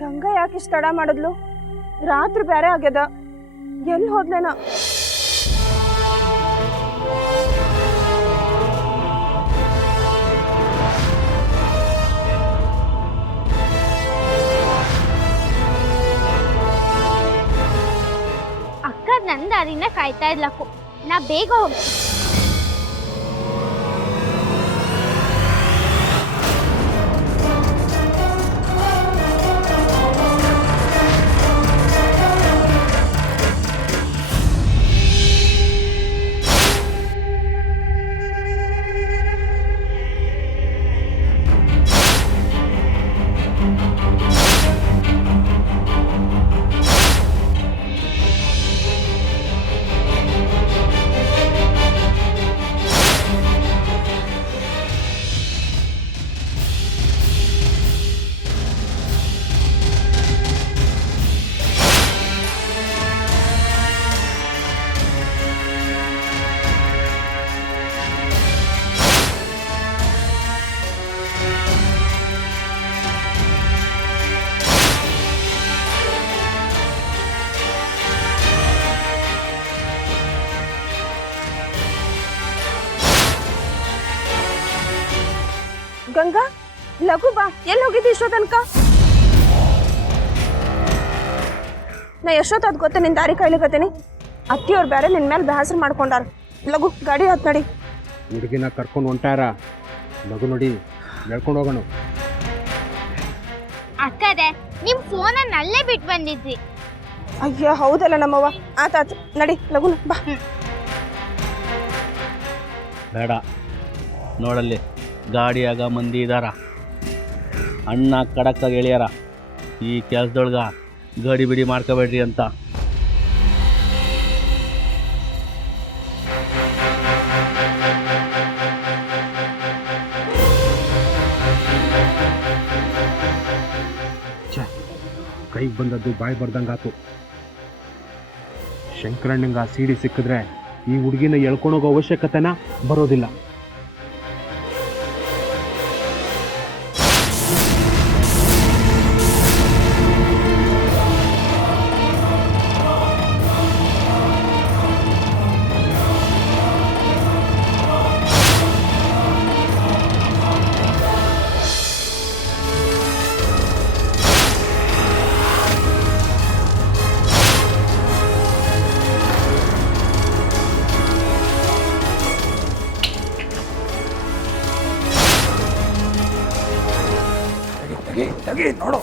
ಗಂಗಾ ಯಾಕೆ ಇಷ್ಟ ತಡ ಮಾಡಿದ್ಲು? ರಾತ್ರಿ ಬೇರೆ ಆಗ್ಯದ, ಎಲ್ಲಿ ಹೋದ್ಲೇನ? ಅಕ್ಕ ನನ್ನ ದಾರಿನ ಕಾಯ್ತಾ ಇದ್ಲಕ್ಕು, ನಾ ಬೇಗ ಹೋಗಿ. ಗಂಗಾ, ಲಘು ಬಾ. ಎಲ್ಲಿ ಹೋಗಿದ್ದಿ ಇಷ್ಟೋ ತನಕ? ನಾ ಎಷ್ಟೊತ್ತದ್ ಗೊತ್ತ ನಿನ್ ದಾರಿ ಕಾಯ್ಲಿಕತ್ತೀನಿ. ಅತ್ತಿಯವ್ರು ಬೇರೆ ನಿನ್ ಮೇಲೆ ಬೇಸರ ಮಾಡ್ಕೊಂಡಾರ. ಲಘು ಗಾಡಿ ಹತ್ ನಡಿ. ಹುಡುಗಿನ ಕರ್ಕೊಂಡು ಹೊಂಟಾರ. ಲಘು ನೋಡಿ ಹೇಳ್ಕೊಂಡು ಹೋಗೋಣ. ಅಕ್ಕರೆ ನಿಮ್ ಫೋನನ್ನ ಅಲ್ಲೇ ಬಿಟ್ಟು ಬಂದಿದ್ರಿ. ಅಯ್ಯ ಹೌದಲ್ಲ ನಮ್ಮವ್ವ. ಆತಾತ್ ನಡಿ ಲಘು ಬಾ. ಬೇಡ ನೋಡಲ್ಲಿ, ಗಾಡಿಯಾಗ ಮಂದಿ ಇದಾರ, ಅಣ್ಣ ಕಡಕ್ಕಾಗಿ ಹೇಳ್ಯಾರ, ಈ ಕೆಲಸದೊಳಗ ಗಾಡಿ ಬಿಡಿ ಮಾಡ್ಕೋಬೇಡ್ರಿ ಅಂತ. ಕೈಗೆ ಬಂದದ್ದು ಬಾಯಿ ಬರ್ದಂಗಾತು. ಶಂಕರಣ್ಣಂಗೆ ಆ ಸಿಡಿ ಸಿಕ್ಕಿದ್ರೆ ಈ ಹುಡುಗಿನ ಎಳ್ಕೊಂಡೋಗೋ ಅವಶ್ಯಕತೆನ ಬರೋದಿಲ್ಲ. ನೋಡು,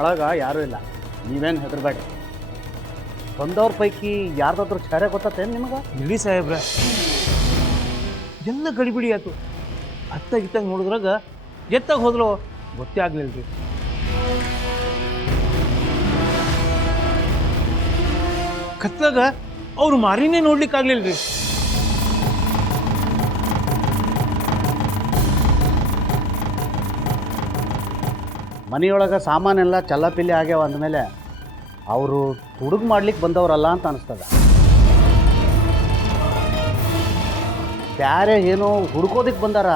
ಒಳಗೆ ಯಾರೂ ಇಲ್ಲ, ನೀವೇನು ಹೆದರ್ಬೇಡಿ. ಬಂದವ್ರ ಪೈಕಿ ಯಾರ್ದಾದ್ರೂ ಛಾರೆ ಗೊತ್ತೇನು ನಿಮಗೆ? ಇಳಿ ಸಾಹೇಬ್ರ, ಎಲ್ಲ ಗಡಿಬಿಡಿ ಆಯ್ತು. ಹತ್ತಾಗಿತ್ತಾಗ ನೋಡಿದ್ರಾಗ ಎತ್ತಾಗ ಹೋದ್ರು ಗೊತ್ತೇ ಆಗ್ಲಿಲ್ಲ ರೀ. ಕತ್ತಾಗ ಅವ್ರು ಮಾರಿನೇ ನೋಡ್ಲಿಕ್ಕೆ ಆಗ್ಲಿಲ್ಲ ರೀ. ಮನೆಯೊಳಗೆ ಸಾಮಾನೆಲ್ಲ ಚಲ್ಲಪಿಲ್ಲಿ ಆಗ್ಯಾವ ಅಂದಮೇಲೆ ಅವರು ಹುಡುಗ ಮಾಡ್ಲಿಕ್ಕೆ ಬಂದವರಲ್ಲ ಅಂತ ಅನಿಸ್ತದ. ಬ್ಯಾರೆ ಏನೋ ಹುಡ್ಕೋದಿಕ್ಕೆ ಬಂದಾರ.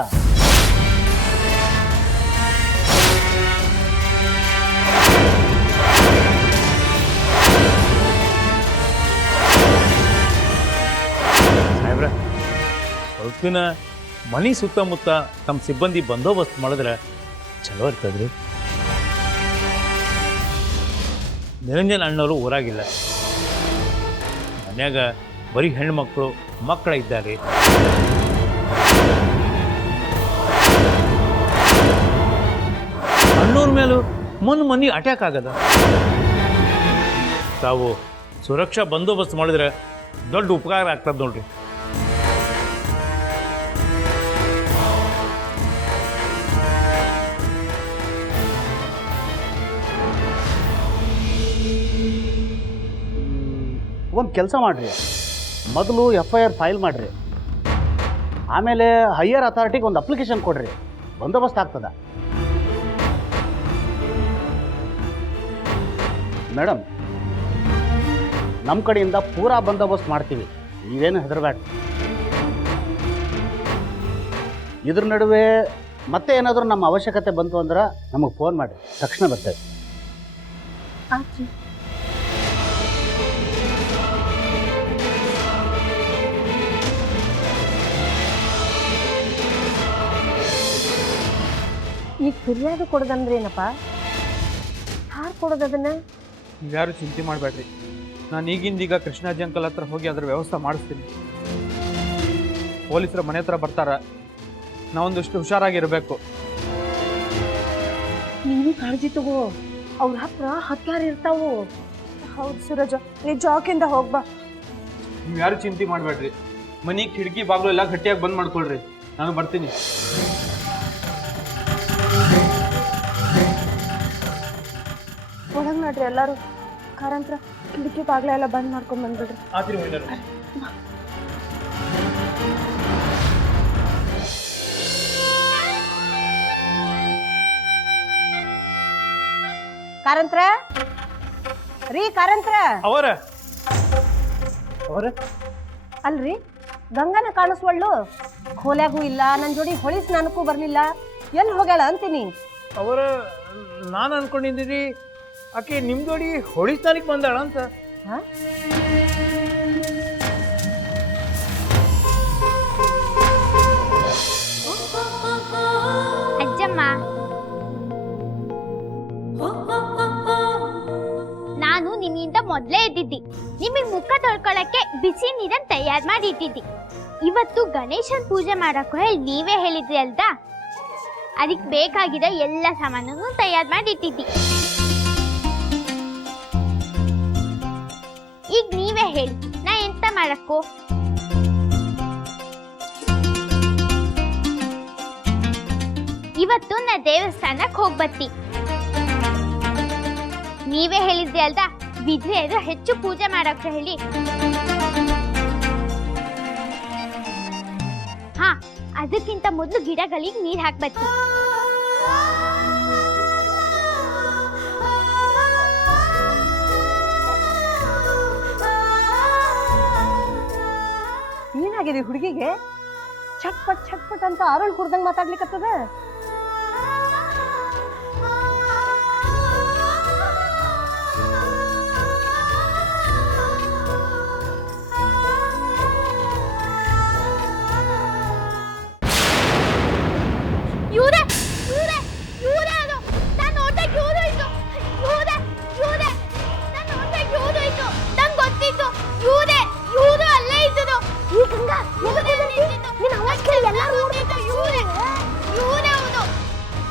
ಮುತ್ತಿನ ಮನೆ ಸುತ್ತಮುತ್ತ ತಮ್ಮ ಸಿಬ್ಬಂದಿ ಬಂದೋಬಸ್ತ್ ಮಾಡಿದ್ರೆ ಚಲೋ ಇರ್ತದ್ರಿ. ನಿರಂಜನ್ ಅಣ್ಣವರು ಊರಾಗಿಲ್ಲ, ಮನ್ಯಾಗ ಬರೀ ಹೆಣ್ಮಕ್ಳು ಮಕ್ಕಳ ಇದ್ದಾರೆ. ಅಣ್ಣವ್ರ ಮೇಲೂ ಮನೆ ಅಟ್ಯಾಕ್ ಆಗದ. ತಾವು ಸುರಕ್ಷಾ ಬಂದೋಬಸ್ತ್ ಮಾಡಿದ್ರೆ ದೊಡ್ಡ ಉಪಕಾರ ಆಗ್ತದೆ ನೋಡ್ರಿ. ಒಂದು ಕೆಲಸ ಮಾಡಿರಿ, ಮೊದಲು FIR ಫೈಲ್ ಮಾಡಿರಿ, ಆಮೇಲೆ ಹೈಯರ್ ಅಥಾರಿಟಿಗೆ ಒಂದು ಅಪ್ಲಿಕೇಶನ್ ಕೊಡ್ರಿ, ಬಂದೋಬಸ್ತ್ ಆಗ್ತದ. ಮೇಡಮ್, ನಮ್ಮ ಕಡೆಯಿಂದ ಪೂರಾ ಬಂದೋಬಸ್ತ್ ಮಾಡ್ತೀವಿ, ನೀವೇನು ಹೆದರಬೇಡ. ಇದ್ರ ನಡುವೆ ಮತ್ತೆ ಏನಾದರೂ ನಮ್ಮ ಅವಶ್ಯಕತೆ ಬಂತು ಅಂದ್ರೆ ನಮಗೆ ಫೋನ್ ಮಾಡಿ, ತಕ್ಷಣ ಬರ್ತೇವೆ. ಆಚೆ ಈಗ ಫಿರ್ಯಾದು ಕೊಡೋದಂದ್ರೆ ಏನಪ್ಪ? ಯಾರು ಕೊಡೋದು ಅದನ್ನ? ಯಾರು ಚಿಂತೆ ಮಾಡಬೇಡ್ರಿ, ನಾನು ಈಗಿಂದೀಗ ಕೃಷ್ಣಾಜಿ ಅಂಕಲ್ ಹತ್ರ ಹೋಗಿ ಅದ್ರ ವ್ಯವಸ್ಥೆ ಮಾಡಿಸ್ತೀನಿ. ಪೊಲೀಸರ ಮನೆ ಹತ್ರ ಬರ್ತಾರ, ನಾವೊಂದಷ್ಟು ಹುಷಾರಾಗಿರ್ಬೇಕು. ನೀನು ಕಾಳಜಿ ತಗೋ, ಅವ್ರ ಹತ್ರ ಹತ್ಯಾರ ಇರ್ತಾವು. ಹೌದು ಸೂರಜ, ನೀ ಜಾಕಿಂದ ಹೋಗ್ಬಾ. ನೀವು ಯಾರು ಚಿಂತೆ ಮಾಡಬೇಡ್ರಿ, ಮನೆ ಕಿಟಕಿ ಬಾಗಿಲು ಎಲ್ಲ ಗಟ್ಟಿಯಾಗಿ ಬಂದ್ ಮಾಡ್ಕೊಳ್ರಿ, ನಾನು ಬರ್ತೀನಿ. ಒಳಗ್ ನೋಡ್ರಿ ಎಲ್ಲಾರು. ಕಾರಂತ್ರ ಕಿಟಕಿ ಬಾಗ್ಲ ಎಲ್ಲ ಬಂದ್ ಮಾಡ್ಕೊಂಡ್ ಬಂದ್ಬಿಡ್ರಿ. ಆತ್ರಿ ಹೋಯ್ತಾರೆ. ಕಾರಂತ್ರ ಕಾರಂತ್ರ ಅವರ ಅಲ್ರಿ, ಗಂಗನ ಕಾಣಿಸ್ವಳ್ಳು, ಕೋಲ್ಯಾಗೂ ಇಲ್ಲ, ನನ್ನ ಜೋಡಿ ಹೊಳಿ ಸ್ನಾನಕ್ಕೂ ಬರ್ಲಿಲ್ಲ, ಎಲ್ಲಿ ಹೋಗ್ಯಾಳ ಅಂತೀನಿ. ಅವರ ನಾನು ಅನ್ಕೊಂಡಿದ್ದೀರಿ ಆಕೆ ನಿಮ್ಮ ಜೋಡಿ ಹೋಳಿ ಸ್ನಾನಕ್ಕೆ ಬಂದಾಳ ಅಂತ. ಅಜ್ಜಮ್ಮ, ನಾನು ನಿನ್ನಿಂದ ಮೊದಲೇ ಎದ್ದಿದ್ದಿ. ನಿಮಗೆ ಮುಖ ತೊಳ್ಕೊಳಕ್ಕೆ ಬಿಸಿ ನೀರನ್ನು ತಯಾರು ಮಾಡಿ ಇಟ್ಟಿದ್ದಿ. ಇವತ್ತು ಗಣೇಶನ್ ಪೂಜೆ ಮಾಡಕ್ಕೂ ಹೇಳಿ ನೀವೇ ಹೇಳಿದ್ರಿ ಅಲ್ದಾ, ಅದಕ್ಕೆ ಬೇಕಾಗಿರೋ ಎಲ್ಲ ಸಾಮಾನನ್ನು ತಯಾರು ಮಾಡಿ ಇಟ್ಟಿದ್ದಿ. ಈಗ ನೀವೇ ಹೇಳಿ, ನಾ ಎಂತ ಮಾಡಕ್ಕೋ? ಇವತ್ತು ನಾ ದೇವಸ್ಥಾನಕ್ಕೆ ಹೋಗ್ಬತ್ತಿ. ನೀವೇ ಹೇಳಿದ್ರಿ ಅಲ್ದಾ, ವಿಧವೆಯರು ಹೆಚ್ಚು ಪೂಜೆ ಮಾಡಕ್ಕೆ ಹೇಳಿ. ಹಾ, ಅದಕ್ಕಿಂತ ಮೊದಲು ಗಿಡಗಳಿಗೆ ನೀರ್ ಹಾಕ್ಬತ್ತಿ. ಏನಾಗಿದೆ ಹುಡುಗಿಗೆ? ಛಟ್ಪಟ್ ಛಟ್ಪಟ್ ಅಂತ ಅರುಳ್ ಕುಡ್ದಂಗ್ ಮಾತಾಡ್ಲಿಕ್ಕತ್ತದ.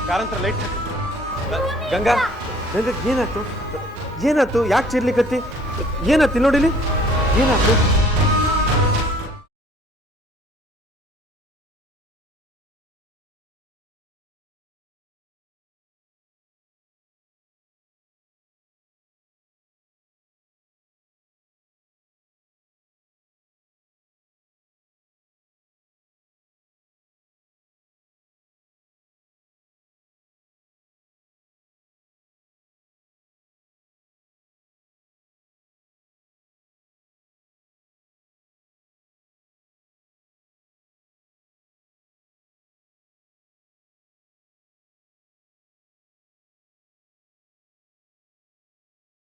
ಕಾರಂತರ ಲೈಟ್ ಗಂಗಾ, ಗಂಗಾ ಏನಾಯ್ತು? ಏನಾಯ್ತು? ಯಾಕೆ ಚಿರ್ಲಿಕತ್ತಿ? ಏನಾಯ್ತು ನೋಡಿಲಿ? ಏನಾಯ್ತು?